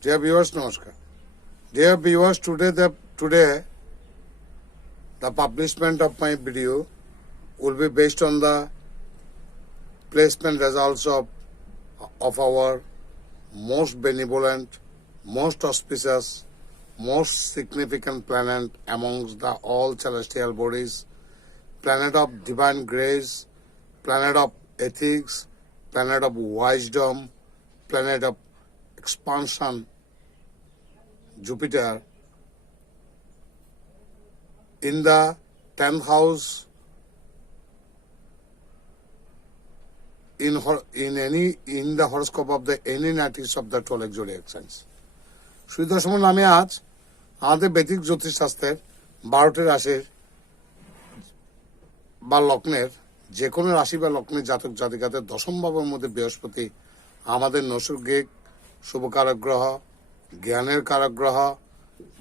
Dear viewers, Namaskar. Dear viewers, today the publishment of my video will be based on the placement results of our most benevolent, most auspicious, most significant planet amongst the all celestial bodies, planet of divine grace, planet of ethics, planet of wisdom, planet of expansion, Jupiter, in the 10th house, in the horoscope of the any natives of the 12 zodiac signs. সুদর্শন নামে আজ আমাদের বৈদিক জ্যোতিষ শাস্ত্রের 12টি রাশির বা লগ্নের যে কোনো রাশি বা লগ্নের জাতক জাতিকাদের দশম ভাবের মধ্যে বৃহস্পতি আমাদের নৈসর্গিক শুভকারক গ্রহ, জ্ঞানের কারক গ্রহ,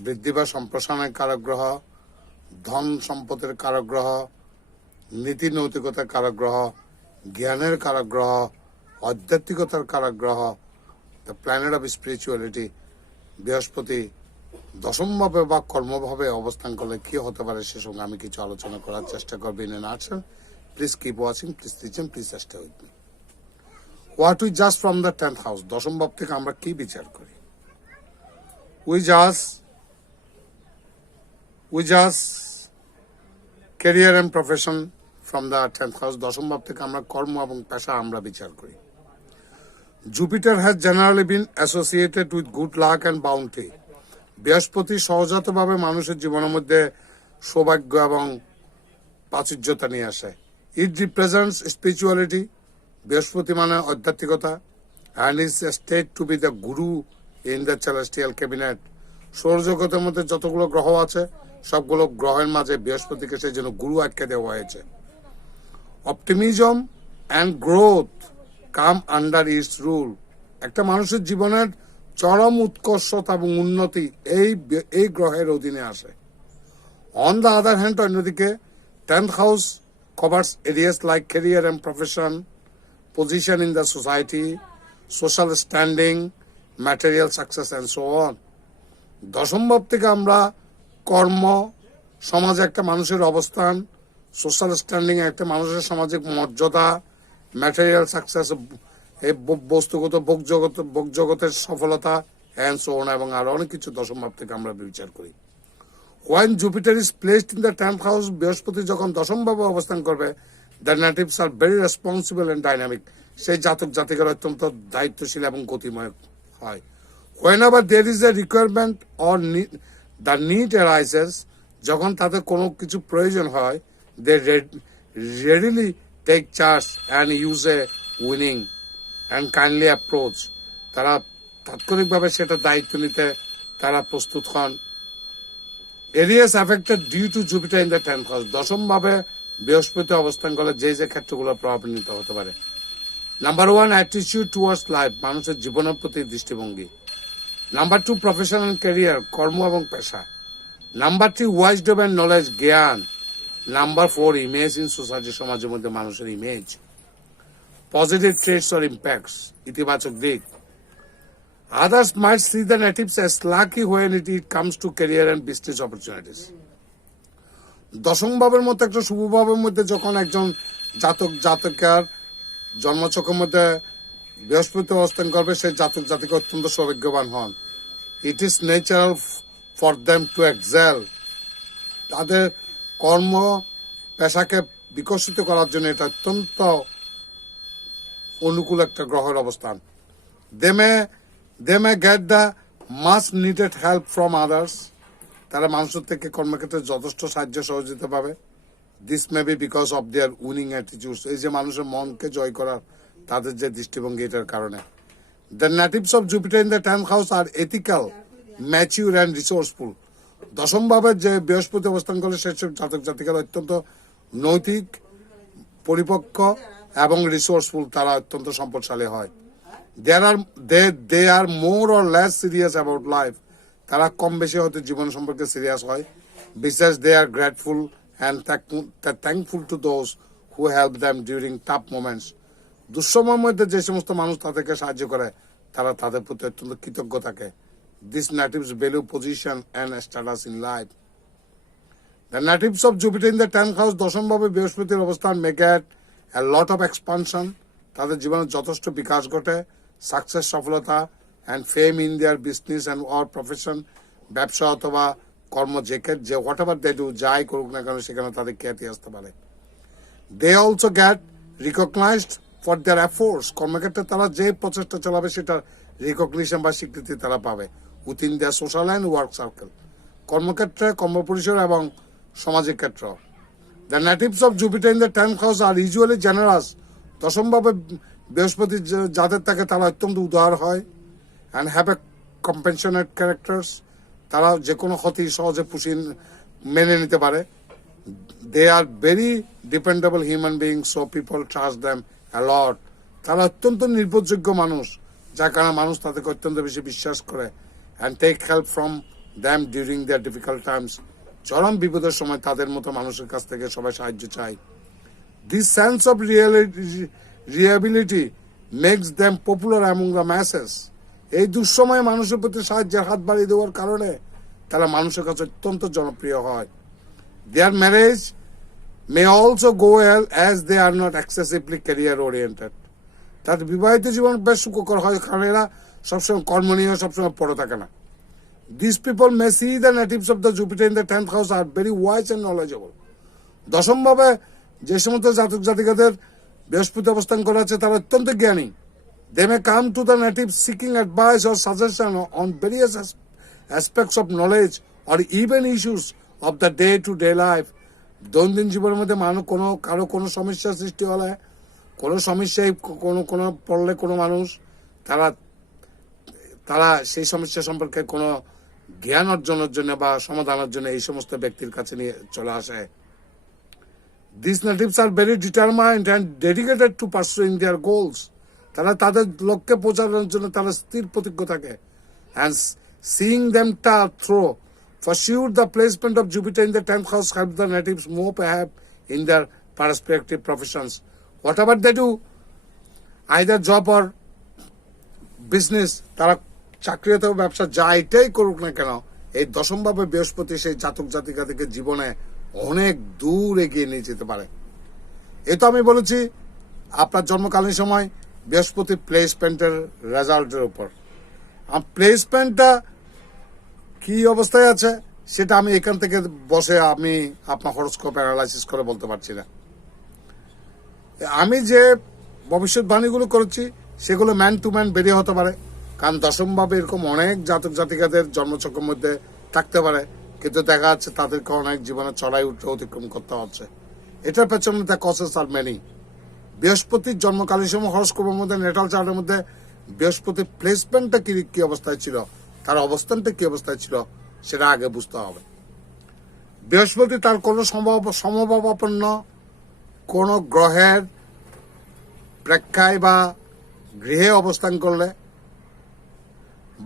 বৃদ্ধি বা সম্প্রসারণের কারক গ্রহ, ধন সম্পদের কারক গ্রহ, নীতি নৈতিকতার কারক গ্রহ, জ্ঞানের কারক গ্রহ, আধ্যাত্মিকতার কারক গ্রহ, দ্য প্ল্যানেট অফ স্পিরিচুয়ালিটি বৃহস্পতি দশমভাবে বা কর্মভাবে অবস্থান করলে কি হতে পারে সে সঙ্গে আমি কিছু আলোচনা করার চেষ্টা করবো। ইন আছেন please keep watching, please listen, please stay with me. What we just from the 10th house, দশম ভাব থেকে আমরা কি বিচার করি? We just career and profession from the 10th house, দশম ভাব থেকে আমরা কর্ম এবং পেশা আমরা বিচার করি। Jupiter has generally been associated with good luck and bounty. বৃহস্পতি সহজাতভাবে মানুষের জীবনের মধ্যে সৌভাগ্য এবং প্রাচুর্যতা নিয়ে আসে। ইট রিপ্রেজেন্টস স্পিরিচুয়ালিটি, বৃহস্পতি মানে আধ্যাত্মিকতা, and is state to be the guru in the celestial cabinet. সৌরজগতের মধ্যে যতগুলো গ্রহ আছে সবগুলো গ্রহের মাঝে বৃহস্পতিকে সেই জন্য গুরু আখ্যা দেওয়া হয়েছে। Optimism and growth come under its rule. একটা মানুষের জীবনের চরম উৎকর্ষতা এবং উন্নতি এই গ্রহের অধীনে আসে। অন দ্য আদার হ্যান্ড, অন্যদিকে 10th house covers areas like career and profession, position in the society, social standing, material success and so on. দশম ভাব থেকে আমরা কর্ম, সমাজে একটা মানুষের অবস্থান, সোশ্যাল স্ট্যান্ডিং একটা মানুষের সামাজিক মর্যাদা, ম্যাটেরিয়াল সাকসেস এই বস্তুগত ভোগ জগতের সফলতা অ্যান্ড সো অন এবং আরো অনেক কিছু দশম ভাব থেকে আমরা বিচার করি। When Jupiter is placed in the 10th house, বৃহস্পতি যখন দশম ভাবে অবস্থান করবে, the natives are very responsible and dynamic. সেই জাতক জাতিকারা অত্যন্ত দায়িত্বশীল এবং গতিময় হয়। Whenever there is a requirement or the need arises, যখন তাদের কোনো কিছু প্রয়োজন হয়, they readily take charge and use a winning and kindly approach. তারা তাৎক্ষণিকভাবে সেটা দায়িত্ব নিতে তারা প্রস্তুত হন। Areas affected due to Jupiter in the 10th house, দশম ভাবে বৃহস্পতি অবস্থান করলে যে ক্ষেত্রগুলো প্রভাবিত হতে পারে। নাম্বার 1, অ্যাটিটিউড টুয়ার্ডস লাইফ, মানুষের জীবনের প্রতি দৃষ্টিভঙ্গি। নাম্বার 2, প্রফেশন এন্ড ক্যারিয়ার, কর্ম এবং পেশা। নাম্বার 3, ওয়াইজডম এন্ড নলেজ, জ্ঞান। নাম্বার 4, ইমেজ ইন সোসাইটি, সমাজের মধ্যে মানুষের image. Positive traits or impacts, ইতিবাচক দিক। Others might see the natives as lucky when it comes to career and business opportunities. দশম ভাবের মধ্যে একটা শুভ ভাবের মধ্যে যখন একজন জাতকার জন্মছকের মধ্যে বৃহস্পতি অবস্থান করবে, সেই জাতক জাতিকা অত্যন্ত সৌভাগ্যবান হন। It is natural for them to excel, তাদের কর্ম পেশাকে বিকশিত করার জন্য এটা অত্যন্ত অনুকূল একটা গ্রহের অবস্থান। They may get the much needed help from others. তারা মানুষের থেকে কর্মক্ষেত্রে যথেষ্ট সাহায্য সহযোগিতা পাবে। This may be because of their winning attitudes. এই যে মানুষের মনকে জয় করার তাদের যে দৃষ্টিভঙ্গি, এটার কারণে। The natives of Jupiter in the 10th house are ethical, mature and resourceful. দশম ভাবে যে বৃহস্পতি অবস্থান করে সেসব জাতক জাতিকারা অত্যন্ত নৈতিক, পরিপক্ক এবং রিসোর্সফুল, তারা অত্যন্ত সম্পদশালী হয়। They are more or less serious about life. তারা কম বেশি হয়তো জীবন সম্পর্কে সিরিয়াস হয়। Besides, they are grateful and thankful to those who help them during tough moments. দুঃসময়ের মধ্যে যে সমস্ত মানুষ তাদেরকে সাহায্য করে তারা তাদের প্রতি অত্যন্ত কৃতজ্ঞ থাকে These natives value position and status in life. The natives of Jupiter in the 10th house, দশম ভাবে বৃহস্পতির অবস্থান may get a lot of expansion. তাদের জীবনে যথেষ্ট বিকাশ ঘটে, সাকসেস সফলতা and fame in their business and or profession, ব্যবসা অথবা কর্ম যে whatever they do, যাই করুক না কেন সেখানে তাদের খ্যাতি আসতে পারে। They also get recognized for their efforts. কর্মক্ষেত্রে তারা যে প্রচেষ্টা চালাবে সেটার রিকগনিশন বা স্বীকৃতি তারা পাবে within their social and work circle. কর্মক্ষেত্রে, কর্মপরিসর এবং সামাজিক ক্ষেত্র। The natives of Jupiter in the 10th house are usually generous. দশমভাবে বৃহস্পতি যাদের থাকে তারা অত্যন্ত উদার হয় and have a compassionate characters. তারা যে কোনো ক্ষতি সহজে মেনে নিতে পারে। They are very dependable human beings, so people trust them a lot. তারা অত্যন্ত নির্ভরযোগ্য মানুষ, যার কারণে মানুষ তাদেরকে অত্যন্ত বেশি বিশ্বাস করে and take help from them during their difficult times. চরম বিপদের সময় তাদের মতো মানুষের কাছ থেকে সবাই সাহায্য চায়। This sense of reliability makes them popular among the masses. এই দুঃসময়ে মানুষের প্রতি সাহায্যের হাত বাড়িয়ে দেওয়ার কারণে তারা মানুষের কাছে অত্যন্ত জনপ্রিয় হয়। Their marriage may also go well as they are not excessively career oriented. তাদের বিবাহিত জীবন বেশ সুখকর হয় কারণ এরা সবসময় কর্ম নিয়ে সবসময় পড়ে থাকে না। These people may see the natives of the Jupiter in the 10th house are very wise and knowledgeable. দশমভাবে যে সমস্ত জাতক জাতিকাদের বৃহস্পতি অবস্থান করা আছে তারা অত্যন্ত জ্ঞানী। They may come to the natives seeking advice or suggestion on various aspects of knowledge or even issues of the day-to-day life. দৈনন্দিন জীবনের মধ্যে কারো কোনো সমস্যা সৃষ্টি হলে, কোনো সমস্যায় কোনো পড়লে কোনো মানুষ তারা সেই সমস্যা সম্পর্কে কোনো জ্ঞান অর্জনের জন্য বা সমাধানের জন্য এই সমস্ত ব্যক্তির কাছে নিয়ে চলে আসে। These natives are very determined and dedicated to pursuing their goals. তারা তাদের লক্ষ্যে পৌঁছানোর জন্য তারা স্থির প্রতিজ্ঞ থাকে and seeing them through. For sure, the placement of Jupiter in the 10th house helps the natives move ahead in their respective professions. Whatever they do, either job or business, তারা চাকরি অথবা ব্যবসা যা এটাই করুক না কেন, এই দশমভাবে বৃহস্পতি সেই জাতক জাতিকাদেরকে জীবনে অনেক দূর এগিয়ে নিয়ে যেতে পারে। এই তো আমি বলেছি আপনার জন্মকালীন সময় বৃহস্পতি প্লেসমেন্টের রেজাল্টের উপর। প্লেসমেন্টটা কি অবস্থায় আছে সেটা আমি এখান থেকে বসে আমি আপনার হরোস্কোপ অ্যানালাইসিস করে বলতে পারছি না। আমি যে ভবিষ্যৎবাণীগুলো করেছি সেগুলো ম্যান টু ম্যান বেরিয়ে হতে পারে, কারণ দশমভাবে এরকম অনেক জাতক জাতিকাদের জন্মচক্রের মধ্যে থাকতে পারে, কিন্তু দেখা যাচ্ছে তাদেরকে অনেক জীবনে চড়াই অতিক্রম করতে হচ্ছে। এটার পেছনে দ্য কজেস আর মেনি। বৃহস্পতির জন্মকালীন সময় হরোস্কোপের মধ্যে, নেটাল চার্টের মধ্যে বৃহস্পতির প্লেসমেন্টটা কি অবস্থায় ছিল, তার অবস্থানটা কি অবস্থায় ছিল সেটা আগে বুঝতে হবে। বৃহস্পতি তার কোনো সমভাবাপন্ন কোন গ্রহের প্রেক্ষায় বা গৃহে অবস্থান করলে,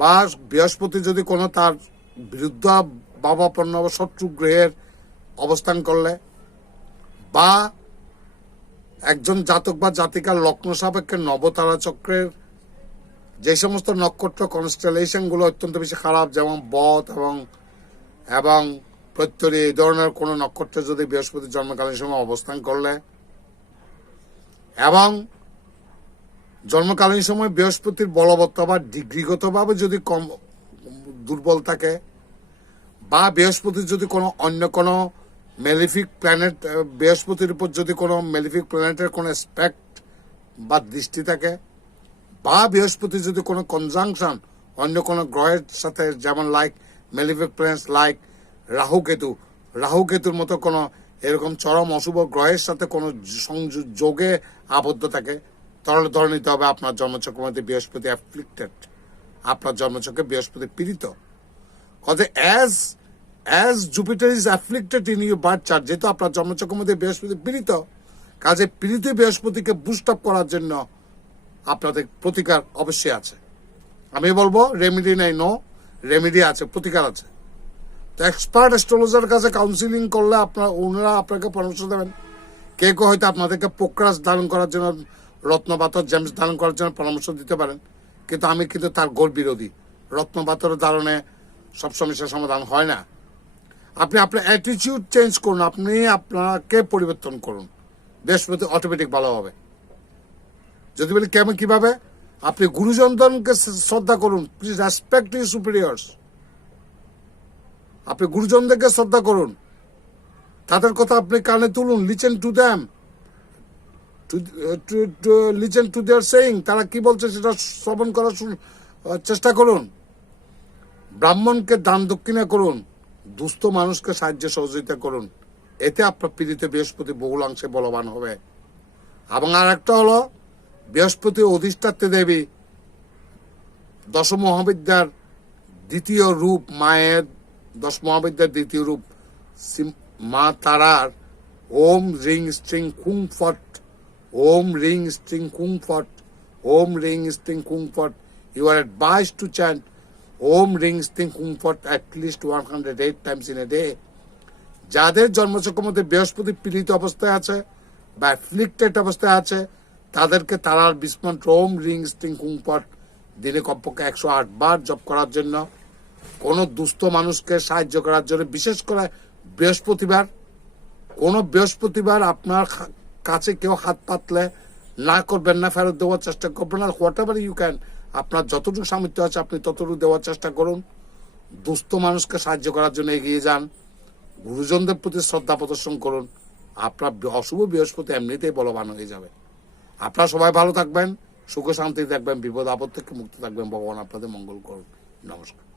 বা বৃহস্পতি যদি কোনো তার বিরুদ্ধ ভাবাপন্ন বা শত্রু গ্রহের অবস্থান করলে, বা একজন জাতক বা জাতিকার লগ্ন সাপেক্ষে নবতারা চক্রের যে সমস্ত নক্ষত্র কনস্টেলেশন গুলো অত্যন্ত বেশি খারাপ, যেমন বদ এবং প্রত্যরী, এই ধরনের কোন নক্ষত্রে যদি বৃহস্পতি জন্মকালীন সময় অবস্থান করলে, এবং জন্মকালীন সময় বৃহস্পতির বলবত্তা বা ডিগ্রিগতভাবে যদি কম দুর্বল থাকে, বা বৃহস্পতির যদি অন্য কোনো মেলিফিক প্ল্যানেট, বৃহস্পতির উপর যদি কোনো মেলিফিক প্ল্যানেটের কোনো স্পেক্ট বা দৃষ্টি থাকে, বা বৃহস্পতি যদি কোনো কনজাংশন অন্য কোনো গ্রহের সাথে, যেমন লাইক মেলিফিক প্ল্যানেটস লাইক রাহুকেতুর মতো কোনো এরকম চরম অশুভ গ্রহের সাথে কোনো যোগে আবদ্ধ থাকে, তাহলে ধরে নিতে হবে আপনার জন্মচক্রের মধ্যে বৃহস্পতি অ্যাফ্লিক্টেড, আপনার জন্মচক্রে বৃহস্পতি পীড়িত। As Jupiter is afflicted in your birth chart, যেহেতু আপনার জন্মচক্রের মধ্যে বৃহস্পতি পীড়িত, কাজে পীড়িত বৃহস্পতিকে বুস্ট আপ করার জন্য আপনাদের প্রতিকার অবশ্যই আছে। আমি বলবো রেমেডি নেই, নো রেমেডি আছে, প্রতিকার আছে। তো এক্সপার্ট অ্যাস্ট্রোলজার কাছে কাউন্সিলিং করলে ওনারা আপনাকে পরামর্শ দেবেন। কেউ হয়তো আপনাদেরকে পোক্রাস ধারণ করার জন্য, রত্নপাথর জেমস ধারণ করার জন্য পরামর্শ দিতে পারেন, কিন্তু আমি তার গোল বিরোধী। রত্নপাথরের ধারণে সব সমস্যার সমাধান হয় না। আপনি আপনার অ্যাটিটিউড চেঞ্জ করুন, আপনি আপনাকে পরিবর্তন করুন, বৃহস্পতি অটোমেটিক ভালো হবে। যদি বলি কেমন কিভাবে, আপনি গুরুজনকে শ্রদ্ধা করুন, প্লিজ রেসপেক্ট ইউর সুপিরিয়র্স। আপনি গুরুজনদেরকে শ্রদ্ধা করুন, তাদের কথা আপনি কানে তুলুন, listen to them, listen to their saying, তারা কি বলছে সেটা শ্রবণ করার চেষ্টা করুন। ব্রাহ্মণকে দান দক্ষিণা করুন, দুস্থ মানুষকে সাহায্য সহযোগিতা করুন, এতে আপনার পীড়িত বৃহস্পতি বহুলাংশে বলবান হবে। এবং আর একটা হলো, বৃহস্পতি অধিষ্ঠাত্রী দেবী, দশ মহাবিদ্যার দ্বিতীয় রূপ, মায়ের 10 মহাবিদ্যার দ্বিতীয় রূপ মা তারার ওম রিং স্ট্রিং কুং ফট, ওম রিং স্ট্রিং কুং ফট, ওম রিং স্ট্রিং কুং ফট। You are advised to chant Om রিং স্ট্রিং কুং ফট at least 108 times in a day. যাদের জন্মচক্রের মধ্যে বৃহস্পতি পীড়িত অবস্থায় আছে বা অ্যাফ্লিক্টেড অবস্থায় আছে, তাদেরকে তারার বিস্মন্ত্র ওম রিং স্ট্রিং কুং ফট দিনে কমপক্ষে 108 বার জপ করার জন্য, কোনো দুস্থ মানুষকে সাহায্য করার জন্য, বিশেষ করে বৃহস্পতিবার। কোনো বৃহস্পতিবার আপনার কাছে কেউ হাত পাতলে না করবেন না, ফেরত দেওয়ার চেষ্টা করবেন না। হোয়াট এভার ইউ ক্যান, আপনার যতটুকু সামর্থ্য আছে আপনি ততটুকু দেওয়ার চেষ্টা করুন। দুস্থ মানুষকে সাহায্য করার জন্য এগিয়ে যান, গুরুজনদের প্রতি শ্রদ্ধা প্রদর্শন করুন। আপনার অশুভ বৃহস্পতি এমনিতেই বলবান হয়ে যাবে। আপনারা সবাই ভালো থাকবেন, সুখ শান্তি থাকবেন, বিপদ আপদ থেকে মুক্ত থাকবেন। ভগবান আপনাদের মঙ্গল করুন। নমস্কার।